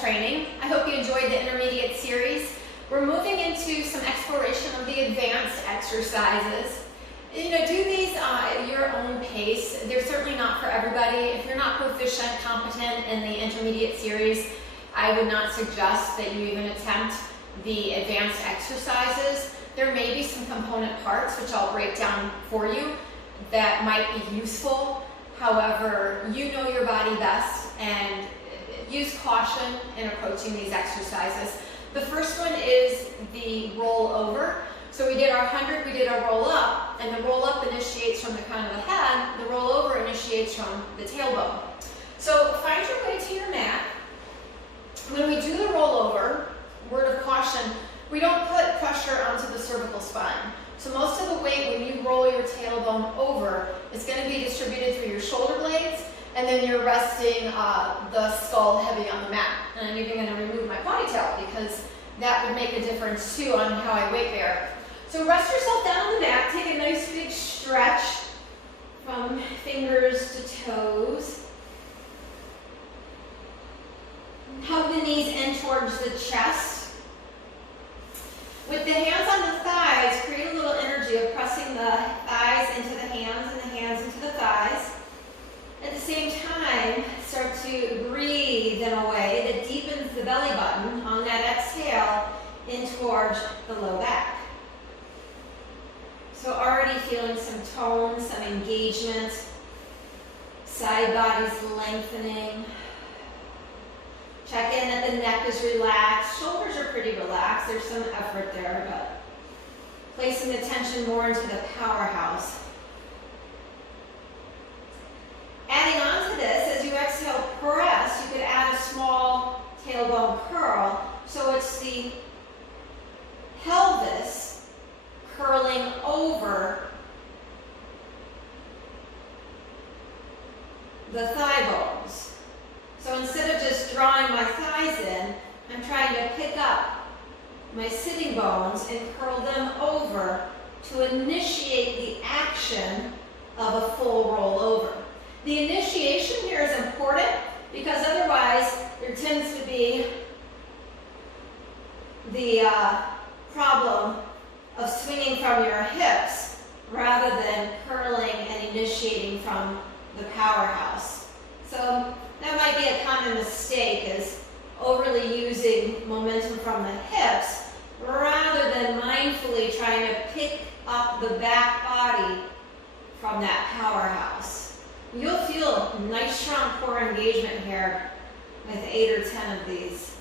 training. I hope you enjoyed the intermediate series. We're moving into some exploration of the advanced exercises. Do these at your own pace. They're certainly not for everybody. If you're not proficient, competent in the intermediate series, I would not suggest that you even attempt the advanced exercises. There may be some component parts, which I'll break down for you, that might be useful. However, you know your body best, and use caution in approaching these exercises. The first one is the roll over. So we did our 100, we did our roll up, and the roll up initiates from the crown of the head, the roll over initiates from the tailbone. So find your way to your mat. When we do the roll over, word of caution, we don't put pressure onto the cervical spine. So most of the weight when you roll your tailbone over is going to be distributed through your shoulder blades, and then you're resting the skull heavy on the mat. And I'm even going to remove my ponytail because that would make a difference too on how I weight bear. So rest yourself down on the mat, take a nice big stretch from fingers to toes. Hug the knees in towards the chest. With the hands on the thighs, create a little energy of pressing the thighs into the hands and the hands into the thighs. At the same time, start to breathe in a way that deepens the belly button on that exhale in towards the low back. So already feeling some tone, some engagement, side bodies lengthening. Check in that the neck is relaxed. Shoulders are pretty relaxed. There's some effort there, but placing the tension more into the powerhouse. Adding on to this, as you exhale, press, you could add a small tailbone curl. So it's the pelvis curling over the thigh bones. So instead of just drawing my thighs in, I'm trying to pick up my sitting bones and curl them over to initiate the action of a full roll over. The initiation here is important because otherwise there tends to be the problem of swinging from your hips rather than curling and initiating from the powerhouse. So that might be a common mistake, is overly using momentum from the hips rather than mindfully trying to pick up the back body from that powerhouse. You'll feel nice, strong core engagement here with 8 or 10 of these.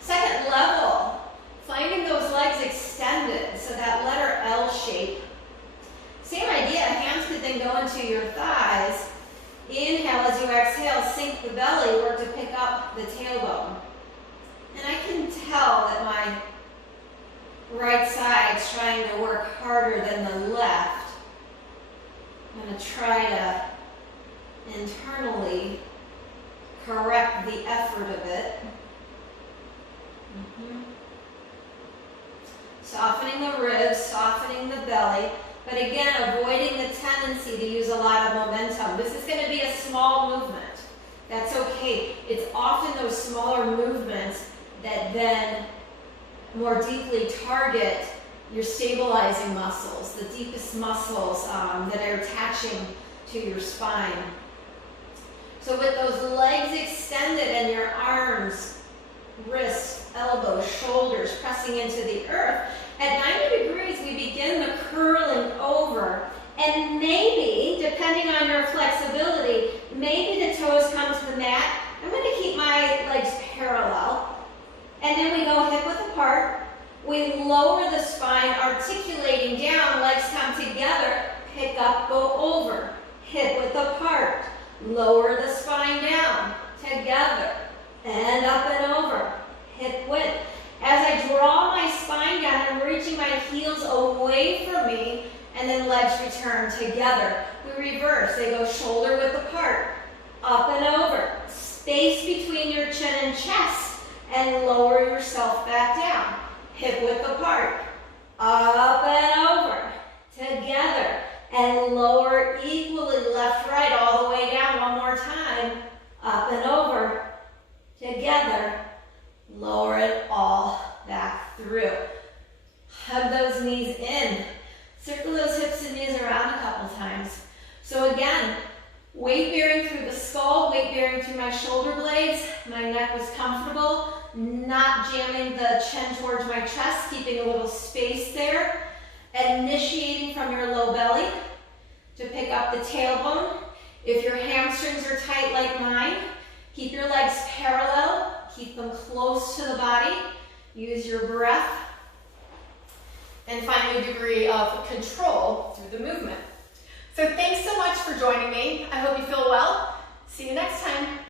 Second level, finding those legs extended, so that letter L shape. Same idea, hands could then go into your thighs. Inhale as you exhale, sink the belly, work to pick up the tailbone. And I can tell that my right side's trying to work harder than the left. I'm going to try to internally correct the effort of it. Softening the ribs, softening the belly, but again, avoiding the tendency to use a lot of momentum. This is going to be a small movement. That's okay. It's often those smaller movements that then more deeply target your stabilizing muscles, the deepest muscles that are attaching to your spine. So with those legs extended and your arms, wrists, elbows, shoulders pressing into the earth, at 90 degrees we begin the curling over, and maybe, depending on your flexibility, maybe the toes come to the mat. I'm going to keep my legs parallel, and then we go hip width apart. We lower the spine, articulating down, legs come together, pick up, go over, hip width apart, lower the spine down, together, and up and over, hip width. As I draw my spine down, I'm reaching my heels away from me, and then legs return together. We reverse, they go shoulder width apart, up and over, space between your chin and chest, and lower yourself back down. Hip width apart, up and over, together, and lower equally left, right, all the way down. One more time, up and over, together. So again, weight bearing through the skull, weight bearing through my shoulder blades. My neck was comfortable, not jamming the chin towards my chest, keeping a little space there. Initiating from your low belly to pick up the tailbone. If your hamstrings are tight like mine, keep your legs parallel, keep them close to the body. Use your breath and find a degree of control through the movement. So thanks so much for joining me. I hope you feel well. See you next time.